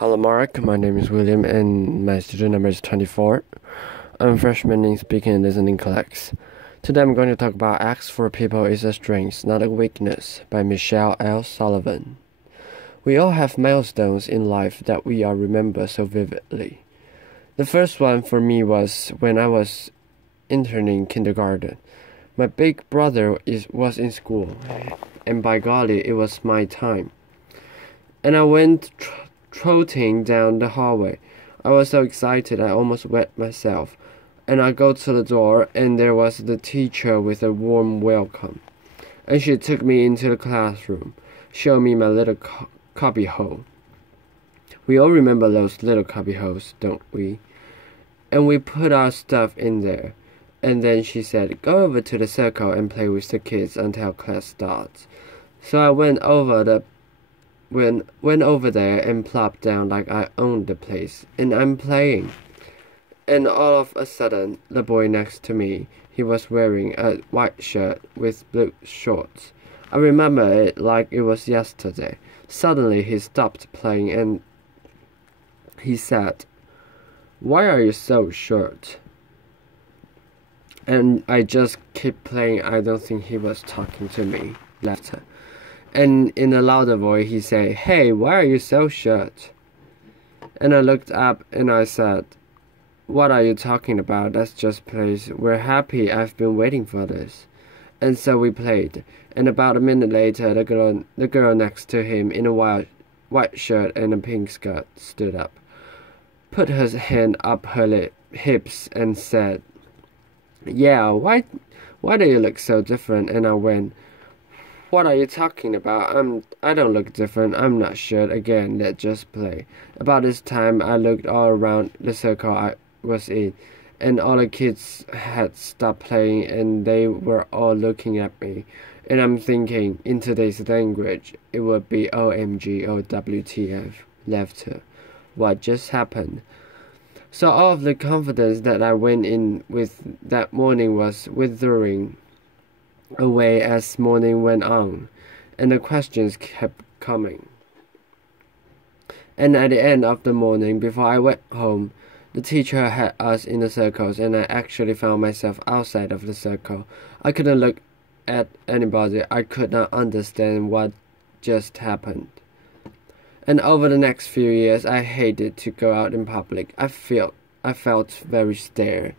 Hello Mark, my name is William and my student number is 24. I'm a freshman in speaking and listening class. Today I'm going to talk about Ask for People is a Strength, Not a Weakness by Michelle L. Sullivan. We all have milestones in life that we all remember so vividly. The first one for me was when I was interning kindergarten. My big brother was in school, and by golly, it was my time. And I went trotting down the hallway. I was so excited I almost wet myself. And I go to the door, and there was the teacher with a warm welcome. And she took me into the classroom, showed me my little cubby hole. We all remember those little cubby holes, don't we? And we put our stuff in there. And then she said, "Go over to the circle and play with the kids until class starts." So I went over there and plopped down like I owned the place, and I'm playing. And all of a sudden, the boy next to me, he was wearing a white shirt with blue shorts. I remember it like it was yesterday. Suddenly, he stopped playing and he said, "Why are you so short?" And I just kept playing. I don't think he was talking to me that time. And in a louder voice, he said, "Hey, why are you so short?" And I looked up and I said, "What are you talking about? Let's just play. We're happy. I've been waiting for this." And so we played. And about a minute later, the girl next to him in a white shirt and a pink skirt stood up, put her hand up her hips and said, "Yeah, why do you look so different?" And I went, "What are you talking about? I don't look different. I'm not short. Again, let's just play." About this time, I looked all around the circle I was in, and all the kids had stopped playing, and they were all looking at me. And I'm thinking, in today's language, it would be OMG or WTF, laughter. What just happened? So all of the confidence that I went in with that morning was withering away as morning went on, and the questions kept coming. And at the end of the morning, before I went home, the teacher had us in the circles, and I actually found myself outside of the circle. I couldn't look at anybody. I could not understand what just happened. And over the next few years, I hated to go out in public. I felt very stare.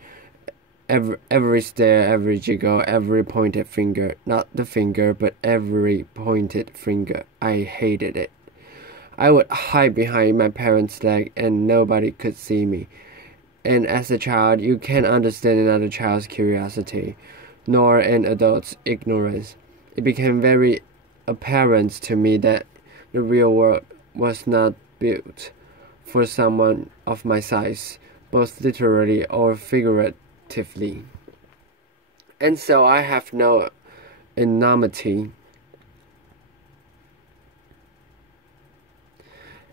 Every stare, every jiggle, every pointed finger. Not the finger, but every pointed finger. I hated it. I would hide behind my parents' leg and nobody could see me. And as a child, you can't understand another child's curiosity, nor an adult's ignorance. It became very apparent to me that the real world was not built for someone of my size, both literally or figuratively. And so I have no enormity.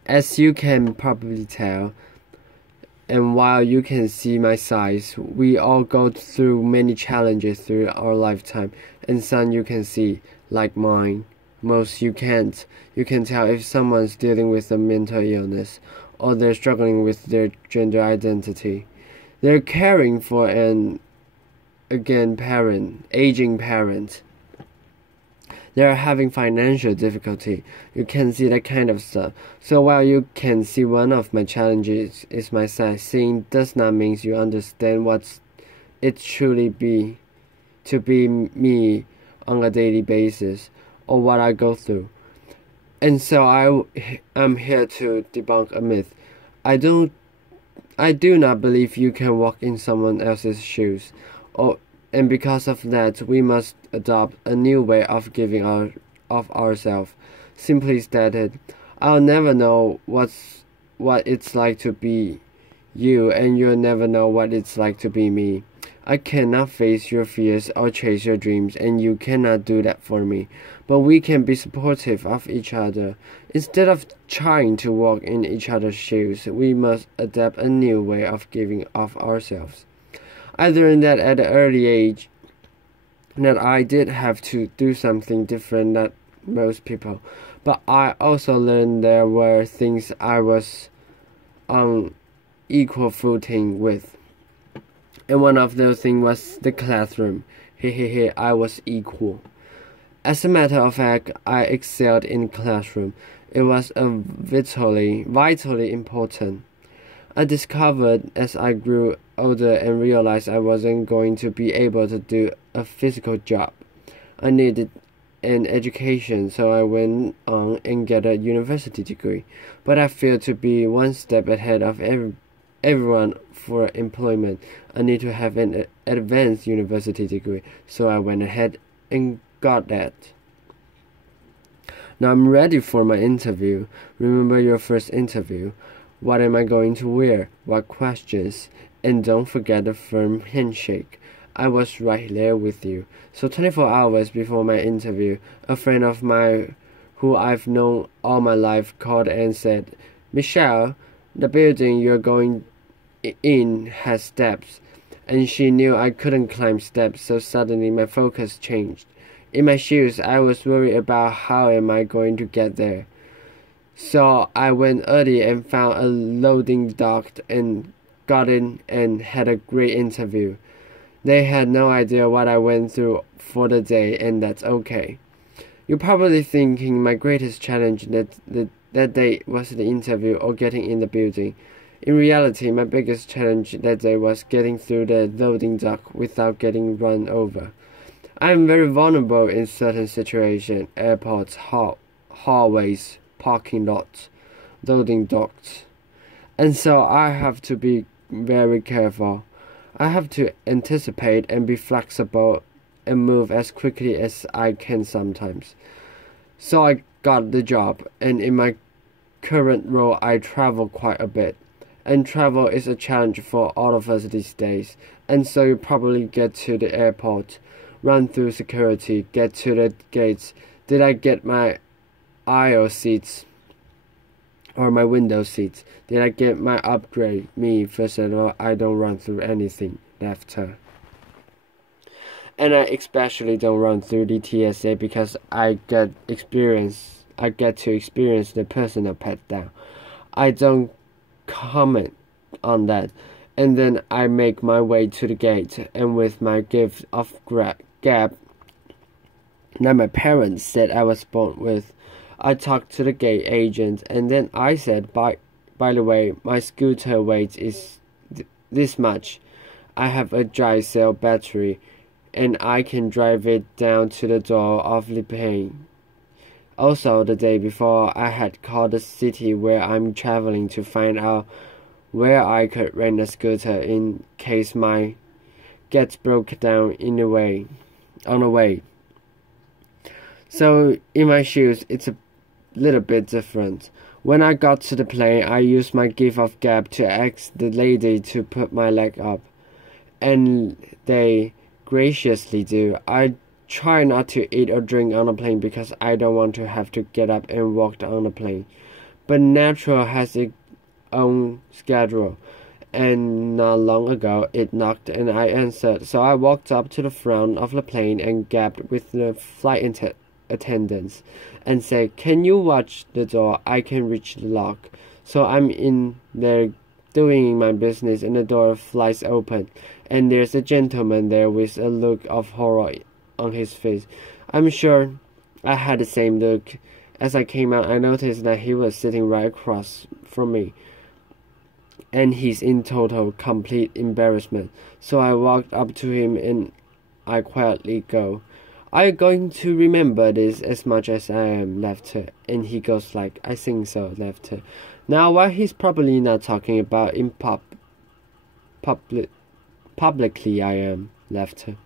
As you can probably tell, and while you can see my size, we all go through many challenges through our lifetime, and some you can see, like mine. Most you can't. You can tell if someone's dealing with a mental illness, or they're struggling with their gender identity. They're caring for an aging parent. They're having financial difficulty. You can see that kind of stuff. So while you can see one of my challenges is my size, seeing does not mean you understand what it truly be to be me on a daily basis, or what I go through. And so I'm here to debunk a myth. I do not believe you can walk in someone else's shoes, and because of that, we must adopt a new way of giving of ourselves. Simply stated, I'll never know what it's like to be you, and you'll never know what it's like to be me. I cannot face your fears or chase your dreams, and you cannot do that for me. But we can be supportive of each other. Instead of trying to walk in each other's shoes, we must adapt a new way of giving of ourselves. I learned that at an early age, that I did have to do something different than most people. But I also learned there were things I was on equal footing with. And one of those things was the classroom. I was equal. As a matter of fact, I excelled in classroom. It was vitally important. I discovered as I grew older and realized I wasn't going to be able to do a physical job. I needed an education, so I went on and get a university degree. But I feel to be one step ahead of everyone for employment. I need to have an advanced university degree, so I went ahead and got that. Now I'm ready for my interview. Remember your first interview. What am I going to wear? What questions? And don't forget a firm handshake. I was right there with you. So 24 hours before my interview, a friend of mine who I've known all my life called and said, "Michelle, the building you're going in has steps." And she knew I couldn't climb steps, so suddenly my focus changed. In my shoes, I was worried about how am I going to get there. So I went early and found a loading dock and got in and had a great interview. They had no idea what I went through for the day, and that's okay. You're probably thinking my greatest challenge that day was the interview or getting in the building. In reality, my biggest challenge that day was getting through the loading dock without getting run over. I am very vulnerable in certain situations: airports, hallways, parking lots, loading docks. And so I have to be very careful. I have to anticipate and be flexible and move as quickly as I can sometimes. So I got the job, and in my current role I travel quite a bit. And travel is a challenge for all of us these days. And so you probably get to the airport, run through security, get to the gates. Did I get my aisle seats or my window seats? Did I get my upgrade? Me, first of all, I don't run through anything left her. And I especially don't run through the TSA because I get to experience the personal pat down. I don't comment on that. And then I make my way to the gate, and with my gift of gab that my parents said I was born with, I talked to the gate agent, and then I said, by the way, my scooter weight is this much. I have a dry cell battery, and I can drive it down to the door of the plane. Also, the day before, I had called the city where I'm traveling to find out where I could rent a scooter in case mine gets broke down on the way. So in my shoes, it's a little bit different. When I got to the plane, I used my gift of gab to ask the lady to put my leg up, and they graciously do. I try not to eat or drink on a plane because I don't want to have to get up and walk on the plane. But natural has its own schedule, and not long ago it knocked and I answered. So I walked up to the front of the plane and gabbed with the flight attendants and said, "Can you watch the door? I can reach the lock." So I'm in there doing my business, and the door flies open, and there's a gentleman there with a look of horror on his face. I'm sure I had the same look. As I came out, I noticed that he was sitting right across from me, and he's in total, complete embarrassment. So I walked up to him and I quietly go, "Are you going to remember this as much as I am, Lefter?" And he goes like, "I think so, Lefter." Now, while he's probably not talking about in publicly, I am, Lefter.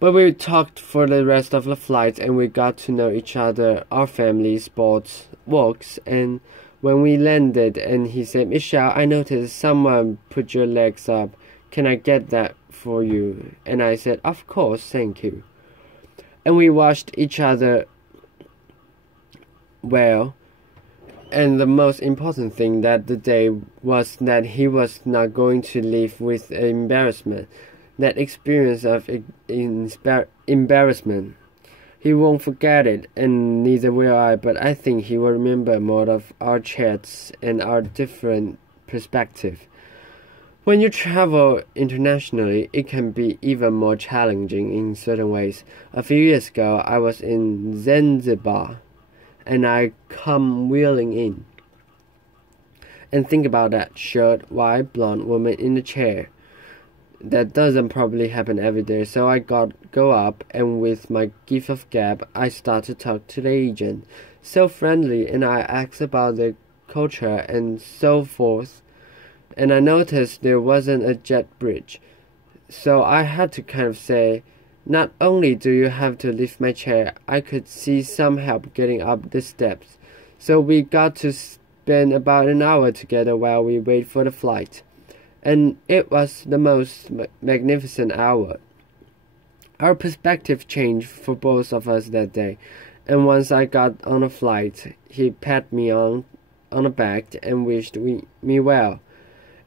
But we talked for the rest of the flight, and we got to know each other, our family, sports, walks, and when we landed, and he said, "Michelle, I noticed someone put your legs up. Can I get that for you?" And I said, "Of course, thank you." And we watched each other well. And the most important thing that the day was that he was not going to leave with embarrassment. That experience of embarrassment He won't forget it, and neither will I, but I think he will remember more of our chats and our different perspective. When you travel internationally, it can be even more challenging in certain ways. A few years ago, I was in Zanzibar, and I come wheeling in. And think about that short, white, blonde woman in the chair. That doesn't probably happen every day, so I go up, and with my gift of gab, I start to talk to the agent. So friendly, and I ask about the culture and so forth. And I noticed there wasn't a jet bridge. So I had to kind of say, not only do you have to lift my chair, I could see some help getting up the steps. So we got to spend about an hour together while we wait for the flight. And it was the most magnificent hour. Our perspective changed for both of us that day. And once I got on a flight, he patted me on the back and wished me well.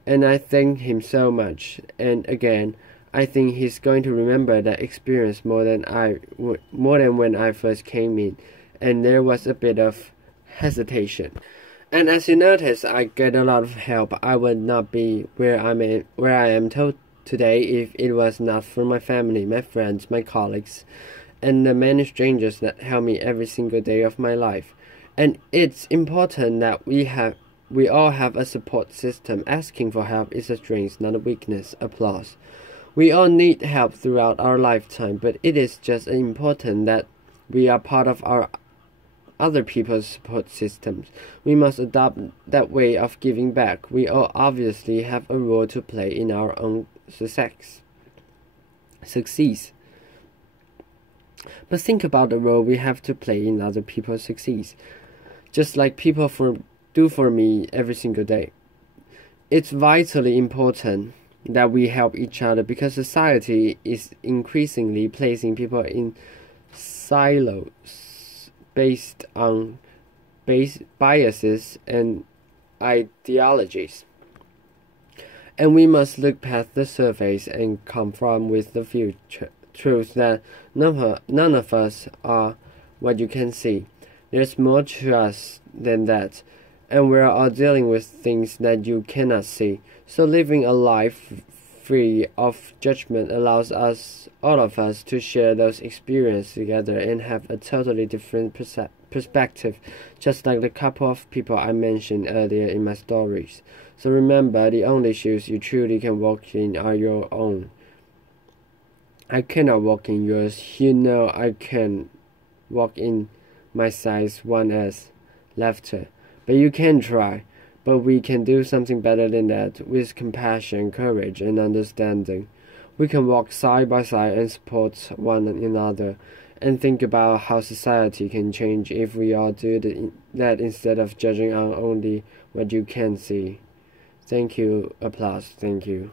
And I thank him so much. And again, I think he's going to remember that experience more than when I first came in. And there was a bit of hesitation. And as you notice, I get a lot of help. I would not be where I am today if it was not for my family, my friends, my colleagues, and the many strangers that help me every single day of my life. And it's important that we all have a support system. Asking for help is a strength, not a weakness. Applause. We all need help throughout our lifetime, but it is just important that we are part of our other people's support systems. We must adopt that way of giving back. We all obviously have a role to play in our own success. But think about the role we have to play in other people's success, just like people do for me every single day. It's vitally important that we help each other because society is increasingly placing people in silos based on biases and ideologies. And we must look past the surface and confront with the future truth that none of us are what you can see. There's more to us than that, and we're all dealing with things that you cannot see. So living a life free of judgment allows all of us to share those experiences together and have a totally different perspective, just like the couple of people I mentioned earlier in my stories. So remember, the only shoes you truly can walk in are your own. I cannot walk in yours. You know I can walk in my size 1S. Laughter. But you can try. But we can do something better than that, with compassion, courage, and understanding. We can walk side by side and support one another, and think about how society can change if we all do that instead of judging on only what you can see. Thank you. Applause. Thank you.